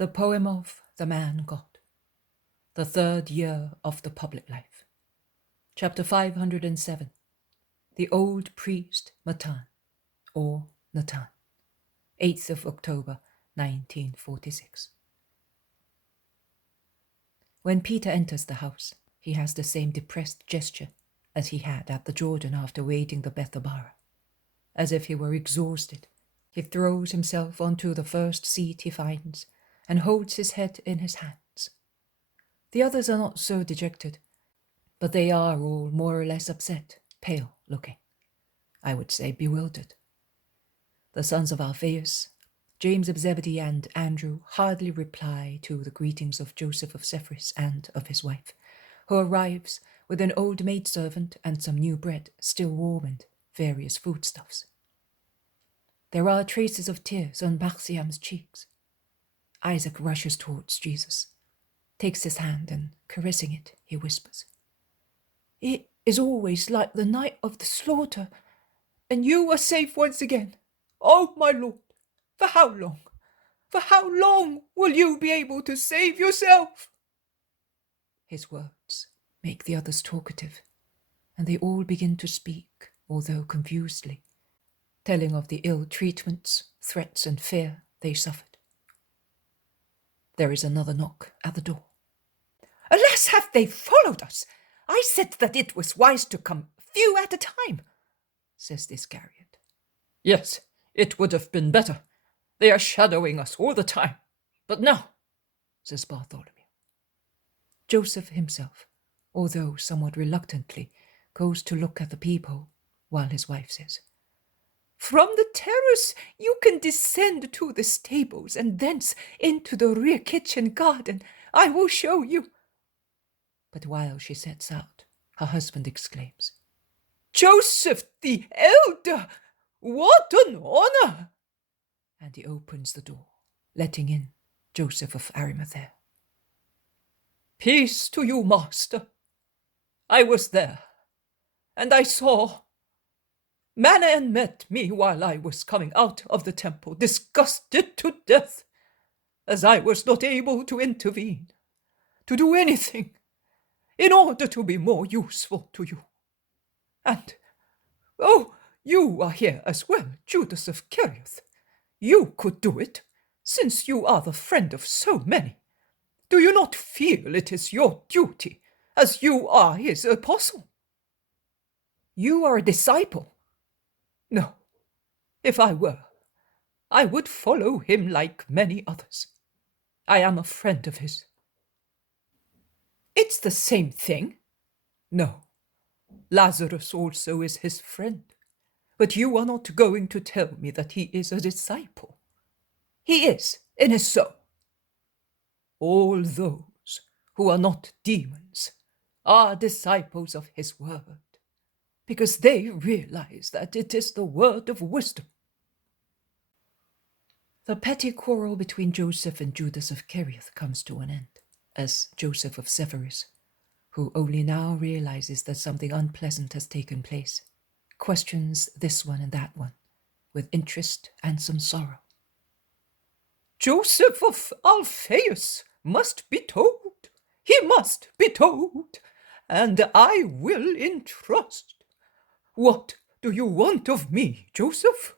The Poem of the Man God. The Third Year of the Public Life. Chapter 507. The Old Priest Matan, or Natan. 8th of October, 1946. When Peter enters the house, he has the same depressed gesture as he had at the Jordan after wading the Bethabara. As if he were exhausted, he throws himself onto the first seat he finds and holds his head in his hands. The others are not so dejected, but they are all more or less upset, pale looking. I would say bewildered. The sons of Alphaeus, James of Zebedee and Andrew hardly reply to the greetings of Joseph of Sepphoris and of his wife, who arrives with an old maidservant and some new bread, still warm, and various foodstuffs. There are traces of tears on Barsiam's cheeks. Isaac rushes towards Jesus, takes his hand, and caressing it, he whispers, "It is always like the night of the slaughter, and you are safe once again. Oh, my Lord, for how long? For how long will you be able to save yourself?" His words make the others talkative, and they all begin to speak, although confusedly, telling of the ill treatments, threats, and fear they suffered. There is another knock at the door. "Alas, have they followed us? I said that it was wise to come few at a time," says the Iscariot. "Yes, it would have been better. They are shadowing us all the time. But now," says Bartholomew. Joseph himself, although somewhat reluctantly, goes to look at the peephole, while his wife says, "From the terrace you can descend to the stables and thence into the rear kitchen garden. I will show you." But while she sets out, her husband exclaims, "Joseph the elder! What an honor!" And he opens the door, letting in Joseph of Arimathea. "Peace to you, master. I was there, and I saw. Matan met me while I was coming out of the temple, disgusted to death, as I was not able to intervene, to do anything, in order to be more useful to you. And, oh, you are here as well, Judas of Kerioth. You could do it, since you are the friend of so many. Do you not feel it is your duty, as you are his apostle?" "You are a disciple." "No. If I were, I would follow him like many others. I am a friend of his." "It's the same thing." "No. Lazarus also is his friend. But you are not going to tell me that he is a disciple." "He is, in his soul." "All those who are not demons are disciples of his word, because they realize that it is the word of wisdom." The petty quarrel between Joseph and Judas of Kerioth comes to an end, as Joseph of Sepphoris, who only now realizes that something unpleasant has taken place, questions this one and that one, with interest and some sorrow. "Joseph of Alphaeus must be told. He must be told, and I will entrust. What do you want of me, Joseph?"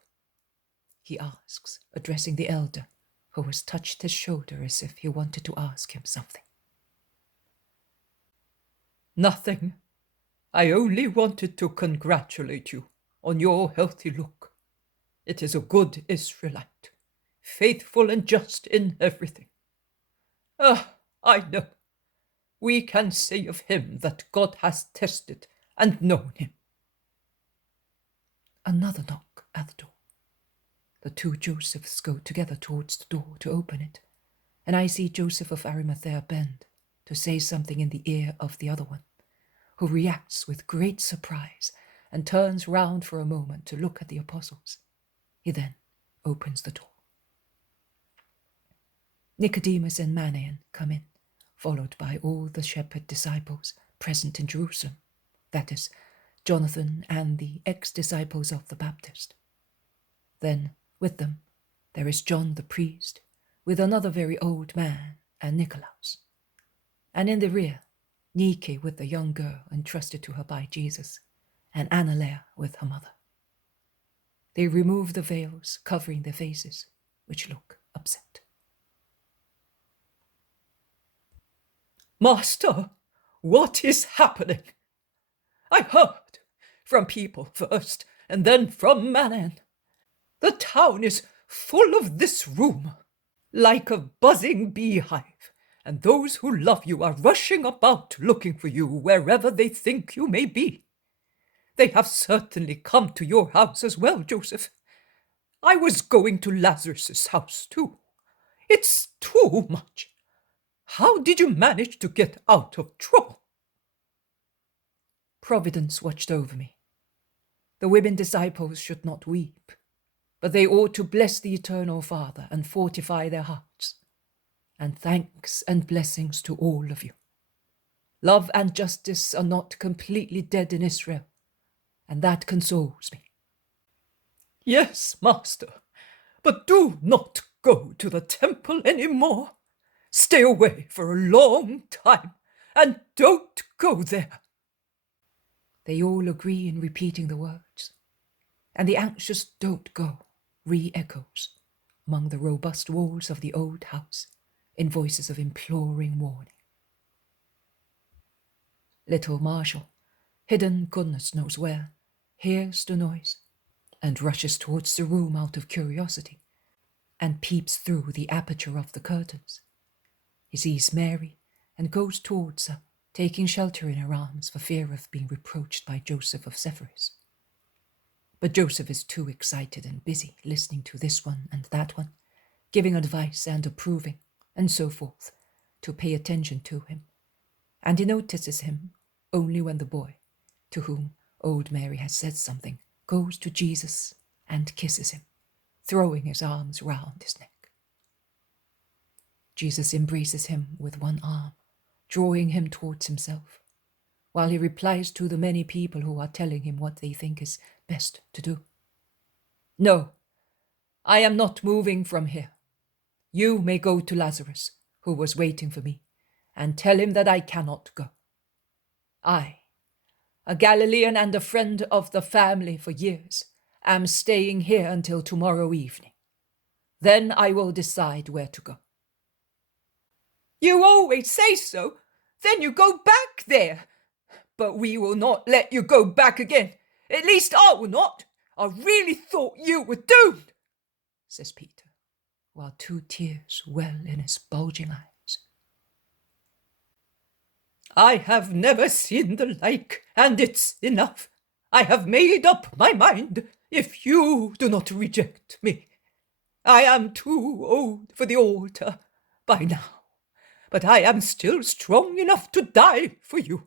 he asks, addressing the elder, who has touched his shoulder as if he wanted to ask him something. "Nothing. I only wanted to congratulate you on your healthy look. It is a good Israelite, faithful and just in everything. I know. We can say of him that God has tested and known him." Another knock at the door. The two Josephs go together towards the door to open it, and I see Joseph of Arimathea bend to say something in the ear of the other one, who reacts with great surprise and turns round for a moment to look at the apostles. He then opens the door. Nicodemus and Manaen come in, followed by all the shepherd disciples present in Jerusalem, that is, Jonathan and the ex-disciples of the Baptist. Then, with them, there is John the priest, with another very old man and Nicolaus. And in the rear, Nike with the young girl entrusted to her by Jesus, and Annalea with her mother. They remove the veils covering their faces, which look upset. Master, what is happening? I heard from people first, and then from Matan. The town is full of this room, like a buzzing beehive, and those who love you are rushing about looking for you wherever they think you may be. They have certainly come to your house as well, Joseph. I was going to Lazarus's house too. It's too much. How did you manage to get out of trouble? Providence watched over me. The women disciples should not weep, but they ought to bless the Eternal Father and fortify their hearts. And thanks and blessings to all of you. Love and justice are not completely dead in Israel, and that consoles me. Yes, Master, but do not go to the temple any more. Stay away for a long time, and don't go there. They all agree in repeating the words, and the anxious "don't go" re-echoes among the robust walls of the old house in voices of imploring warning. Little Marshall, hidden goodness knows where, hears the noise and rushes towards the room out of curiosity and peeps through the aperture of the curtains. He sees Mary and goes towards her, taking shelter in her arms for fear of being reproached by Joseph of Sepphoris. But Joseph is too excited and busy listening to this one and that one, giving advice and approving, and so forth, to pay attention to him, and he notices him only when the boy, to whom old Mary has said something, goes to Jesus and kisses him, throwing his arms round his neck. Jesus embraces him with one arm, drawing him towards himself, while he replies to the many people who are telling him what they think is best to do. No, I am not moving from here. You may go to Lazarus, who was waiting for me, and tell him that I cannot go. I, a Galilean and a friend of the family for years, am staying here until tomorrow evening. Then I will decide where to go. You always say so. Then you go back there. But we will not let you go back again. At least I will not. I really thought you were doomed, says Peter, while 2 tears well in his bulging eyes. I have never seen the like, and it's enough. I have made up my mind, if you do not reject me. I am too old for the altar by now, but I am still strong enough to die for you,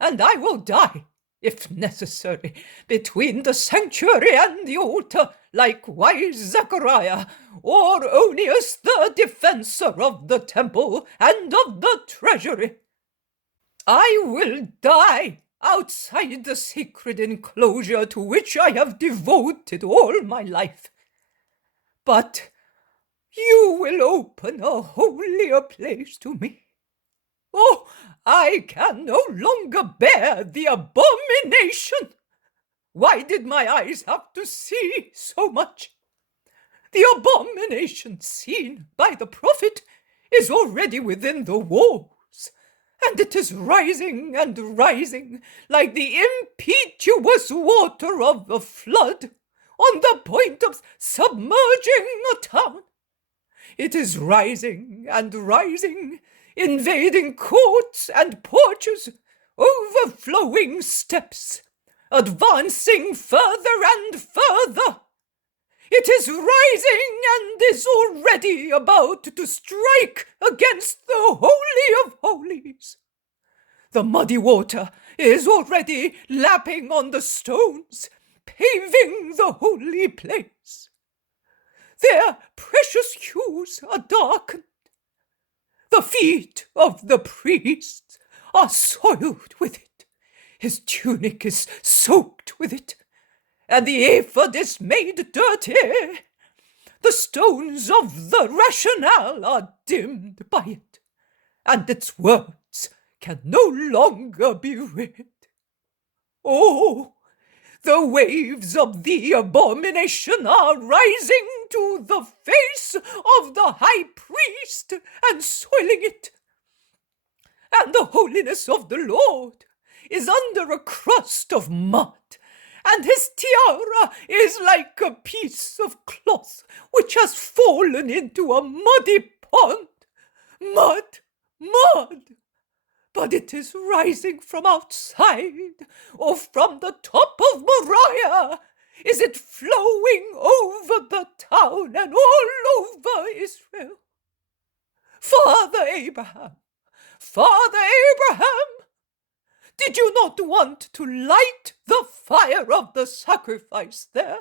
and I will die, if necessary, between the sanctuary and the altar, like wise Zechariah, or Onias, the defensor of the temple and of the treasury. I will die outside the sacred enclosure to which I have devoted all my life. But you will open a holier place to me. Oh, I can no longer bear the abomination. Why did my eyes have to see so much? The abomination seen by the prophet is already within the walls, and it is rising and rising like the impetuous water of the flood, on the point of submerging a town. It is rising and rising, invading courts and porches, overflowing steps, advancing further and further. It is rising and is already about to strike against the Holy of Holies. The muddy water is already lapping on the stones, paving the holy place. Their precious hues are darkened. The feet of the priests are soiled with it. His tunic is soaked with it, and the ephod is made dirty. The stones of the rationale are dimmed by it, and its words can no longer be read. Oh, the waves of the abomination are rising to the face of the high priest and soiling it. And the holiness of the Lord is under a crust of mud, and his tiara is like a piece of cloth which has fallen into a muddy pond. Mud, mud! But it is rising from outside, or from the top of Moriah. Is it flowing over the town and all over Israel? Father Abraham, did you not want to light the fire of the sacrifice there,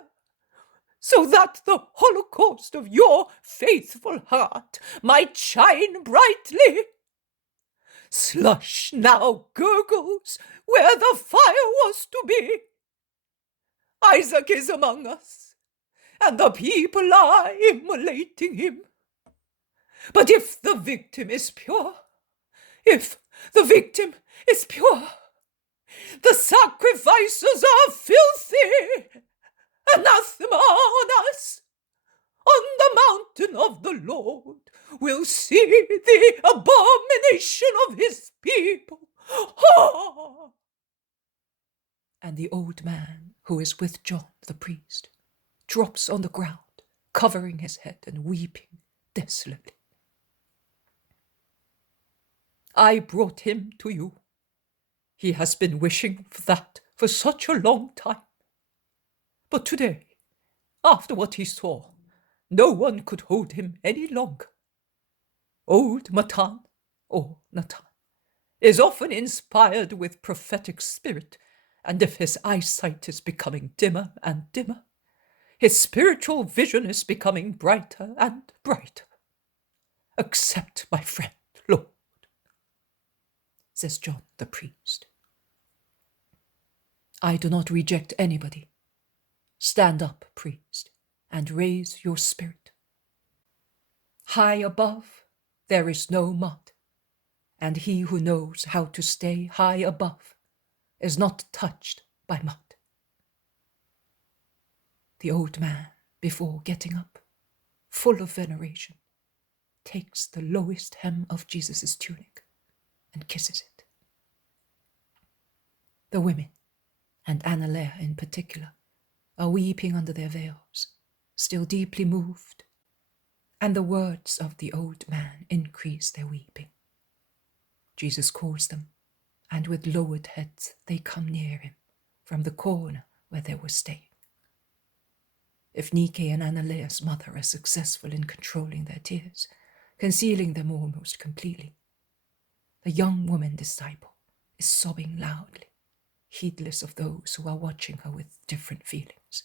so that the holocaust of your faithful heart might shine brightly? Slush now gurgles where the fire was to be. Isaac is among us, and the people are immolating him. But if the victim is pure, the sacrifices are filthy. Anathema on us. On the mountain of the Lord will see the abomination of his people. Ha! And the old man who is with John the priest drops on the ground, covering his head and weeping desolately. I brought him to you. He has been wishing for that for such a long time. But today, after what he saw, no one could hold him any longer. Old Matan, or Natan, is often inspired with prophetic spirit, and if his eyesight is becoming dimmer and dimmer, his spiritual vision is becoming brighter and brighter. Accept, my friend, Lord, says John the priest. I do not reject anybody. Stand up, priest, and raise your spirit. High above, there is no mud, and he who knows how to stay high above is not touched by mud. The old man, before getting up, full of veneration, takes the lowest hem of Jesus' tunic and kisses it. The women, and Annalea in particular, are weeping under their veils, still deeply moved, and the words of the old man increase their weeping. Jesus calls them, and with lowered heads they come near him from the corner where they were staying. If Nike and Annalea's mother are successful in controlling their tears, concealing them almost completely, the young woman disciple is sobbing loudly, heedless of those who are watching her with different feelings.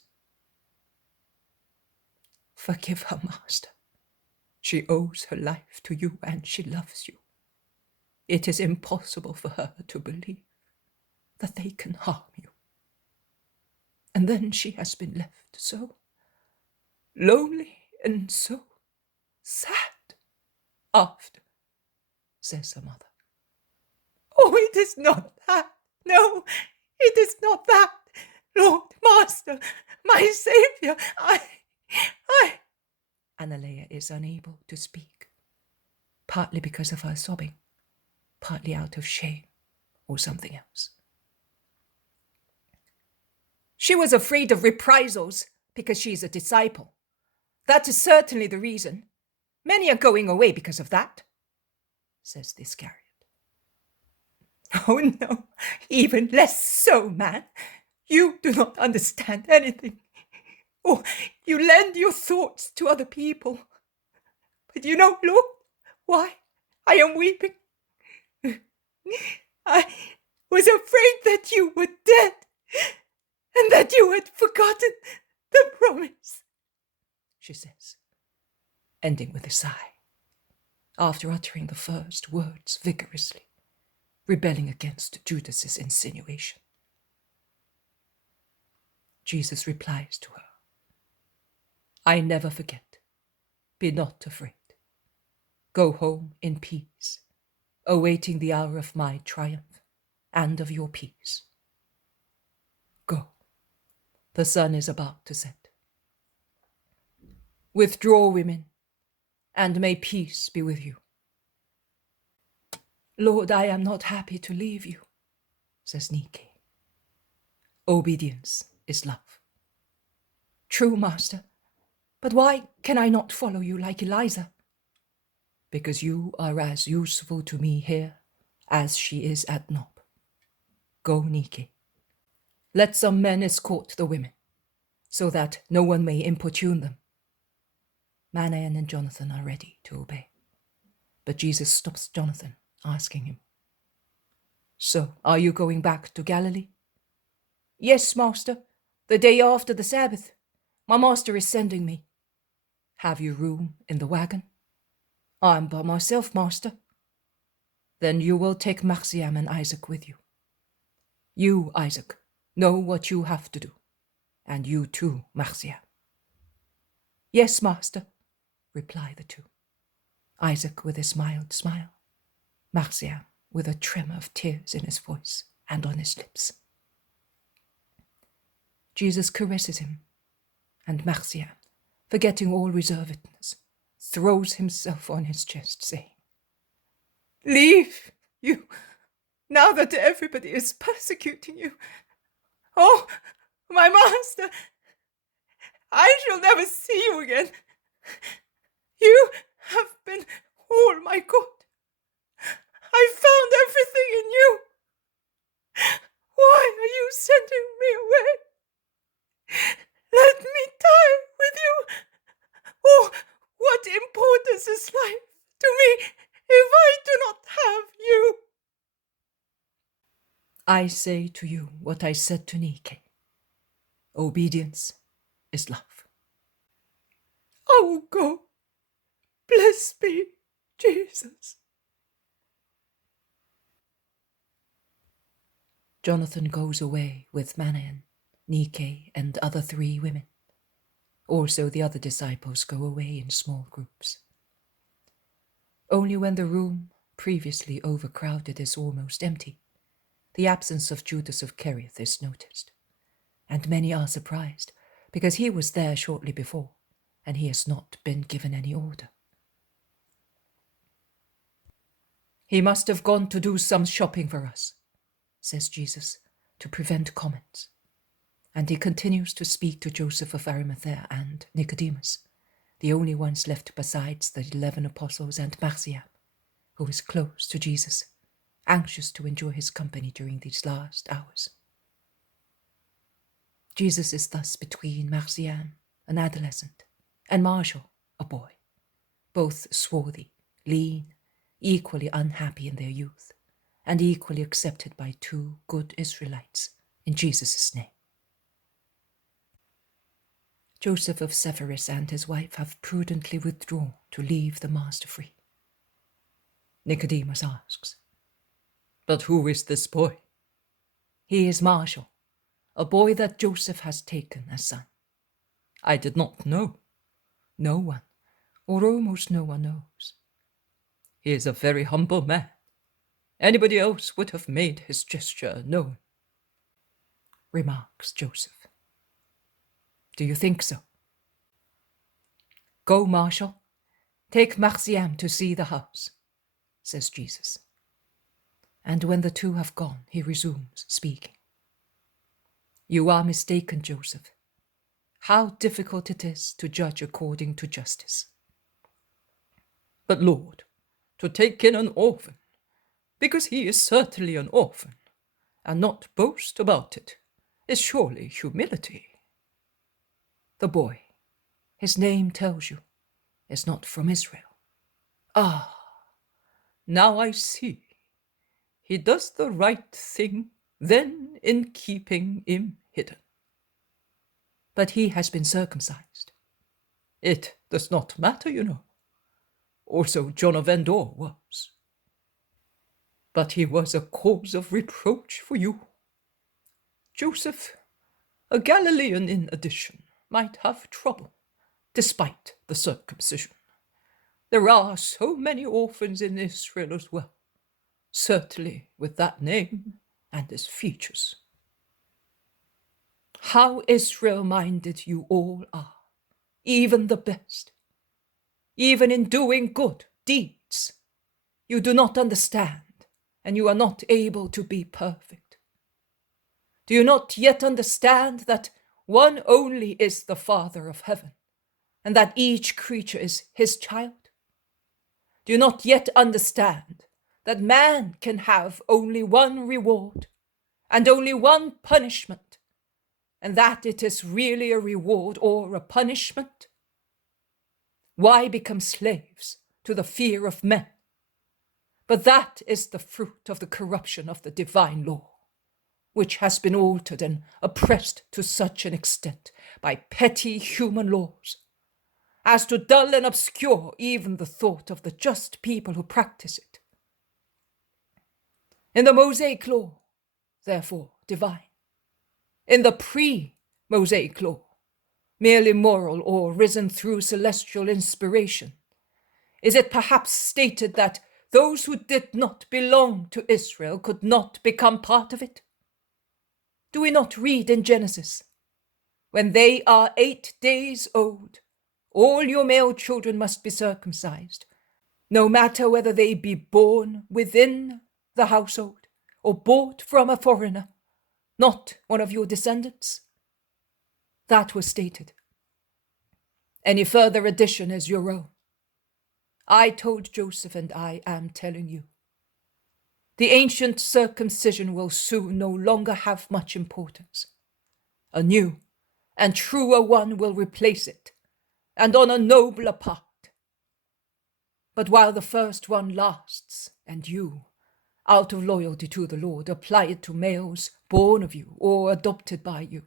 Forgive her, Master. She owes her life to you and she loves you. It is impossible for her to believe that they can harm you. And then she has been left so lonely and so sad after, says her mother. Oh, it is not that. No, it is not that. Lord, Master, my Saviour, I... Annalea is unable to speak, partly because of her sobbing, partly out of shame or something else. She was afraid of reprisals because she is a disciple. That is certainly the reason. Many are going away because of that, says the Iscariot. Oh no, even less so, man. You do not understand anything. Oh, you lend your thoughts to other people. But you know, Lord, why I am weeping? I was afraid that you were dead and that you had forgotten the promise, she says, ending with a sigh, after uttering the first words vigorously, rebelling against Judas's insinuation. Jesus replies to her, I never forget Be not afraid. Go home in peace, awaiting the hour of my triumph and of your peace. Go. The sun is about to set. Withdraw, women, and may peace be with you. Lord, I am not happy to leave you, says Nike. Obedience is love. True, master, but why can I not follow you like Eliza? Because you are as useful to me here as she is at Nob. Go, Nike. Let some men escort the women, so that no one may importune them. Manaen and Jonathan are ready to obey, but Jesus stops Jonathan, asking him, So, are you going back to Galilee? Yes, master, the day after the Sabbath. My master is sending me. Have you room in the wagon? I am by myself, master. Then you will take Marciam and Isaac with you. You, Isaac, know what you have to do, and you too, Marciam. Yes, master, reply the two. Isaac with his mild smile, Marciam with a tremor of tears in his voice and on his lips. Jesus caresses him, and Marciam, forgetting all reservedness, throws himself on his chest, saying, Leave you, now that everybody is persecuting you. Oh, my master, I shall never see you again. You have been all my good. I found everything in you. Why are you sending me away? Let me die with you. Oh, what importance is life to me if I do not have you? I say to you what I said to Nike. Obedience is love. I will go. Bless me, Jesus. Jonathan goes away with Manaen, Nike, and other 3 women. Also the other disciples go away in small groups. Only when the room, previously overcrowded, is almost empty, the absence of Judas of Kerioth is noticed, and many are surprised, because he was there shortly before, and he has not been given any order. He must have gone to do some shopping for us, says Jesus, to prevent comments, and he continues to speak to Joseph of Arimathea and Nicodemus, the only ones left besides the 11 apostles and Marciam, who is close to Jesus, anxious to enjoy his company during these last hours. Jesus is thus between Marciam, an adolescent, and Marshall, a boy, both swarthy, lean, equally unhappy in their youth, and equally accepted by 2 good Israelites in Jesus' name. Joseph of Sepphoris and his wife have prudently withdrawn to leave the master free. Nicodemus asks, But who is this boy? He is Marshall, a boy that Joseph has taken as son. I did not know. No one, or almost no one, knows. He is a very humble man. Anybody else would have made his gesture known, remarks Joseph. Do you think so? Go, Marshall. Take Marciam to see the house, says Jesus. And when the 2 have gone, he resumes speaking. You are mistaken, Joseph. How difficult it is to judge according to justice. But Lord, to take in an orphan, because he is certainly an orphan, and not boast about it, is surely humility. The boy, his name tells you, is not from Israel. Ah, now I see. He does the right thing then in keeping him hidden. But he has been circumcised. It does not matter, you know. Also John of Endor was. But he was a cause of reproach for you. Joseph, a Galilean in addition, might have trouble, despite the circumcision. There are so many orphans in Israel as well, certainly with that name and its features. How Israel-minded you all are, even the best. Even in doing good deeds, you do not understand, and you are not able to be perfect. Do you not yet understand that one only is the Father of heaven, and that each creature is his child? Do you not yet understand that man can have only one reward and only one punishment, and that it is really a reward or a punishment? Why become slaves to the fear of men? But that is the fruit of the corruption of the divine law, which has been altered and oppressed to such an extent by petty human laws as to dull and obscure even the thought of the just people who practice it. In the Mosaic law, therefore, divine, in the pre-Mosaic law, merely moral or risen through celestial inspiration, is it perhaps stated that those who did not belong to Israel could not become part of it? Do we not read in Genesis, when they are 8 days old, all your male children must be circumcised, no matter whether they be born within the household or bought from a foreigner, not one of your descendants? That was stated. Any further addition is your own. I told Joseph, and I am telling you, the ancient circumcision will soon no longer have much importance. A new and truer one will replace it, and on a nobler part. But while the first one lasts, and you, out of loyalty to the Lord, apply it to males born of you or adopted by you,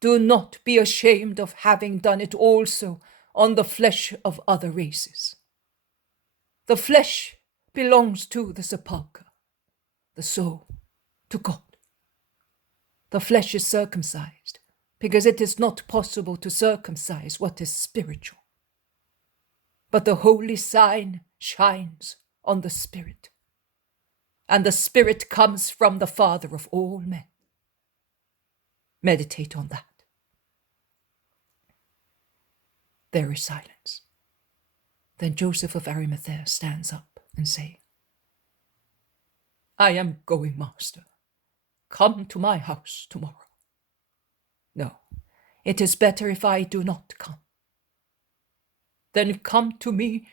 do not be ashamed of having done it also on the flesh of other races. The flesh belongs to the sepulchre, the soul to God. The flesh is circumcised because it is not possible to circumcise what is spiritual. But the holy sign shines on the Spirit, and the Spirit comes from the Father of all men. Meditate on that. There is silence. Then Joseph of Arimathea stands up and says, I am going, Master. Come to my house tomorrow. No, it is better if I do not come. Then come to me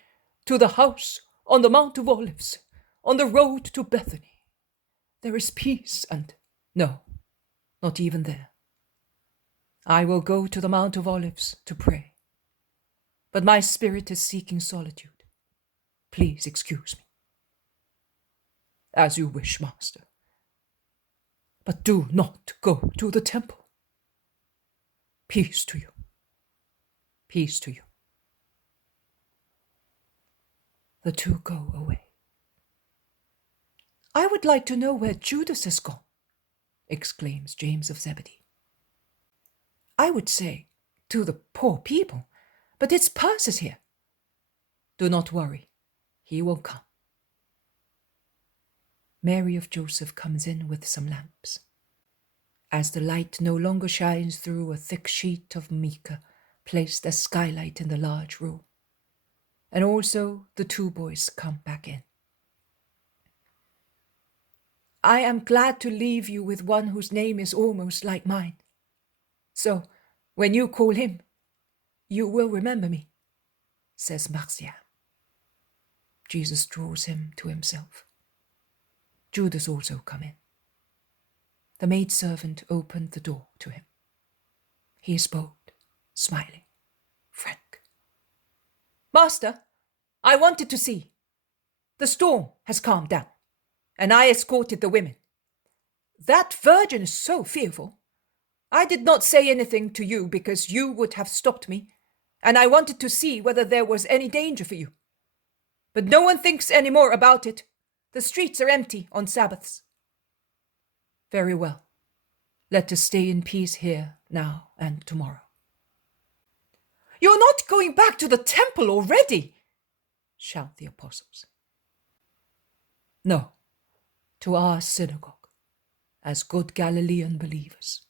to the house on the Mount of Olives, on the road to Bethany. There is peace, and no, not even there. I will go to the Mount of Olives to pray, but my spirit is seeking solitude. Please excuse me. As you wish, Master. But do not go to the temple. Peace to you. Peace to you. The two go away. I would like to know where Judas has gone, exclaims James of Zebedee. I would say, to the poor people, but its purse is here. Do not worry, he will come. Mary of Joseph comes in with some lamps. As the light no longer shines through a thick sheet of mica placed as skylight in the large room, and also the two boys come back in. I am glad to leave you with one whose name is almost like mine. So, when you call him, you will remember me, says Marcia. Jesus draws him to himself. Judas also come in. The maidservant opened the door to him. He is bold, smiling, frank. Master, I wanted to see. The storm has calmed down, and I escorted the women. That virgin is so fearful. I did not say anything to you because you would have stopped me, and I wanted to see whether there was any danger for you. But no one thinks any more about it. The streets are empty on Sabbaths. Very well. Let us stay in peace here now and tomorrow. You're not going back to the temple already, shout the apostles. No, to our synagogue, as good Galilean believers.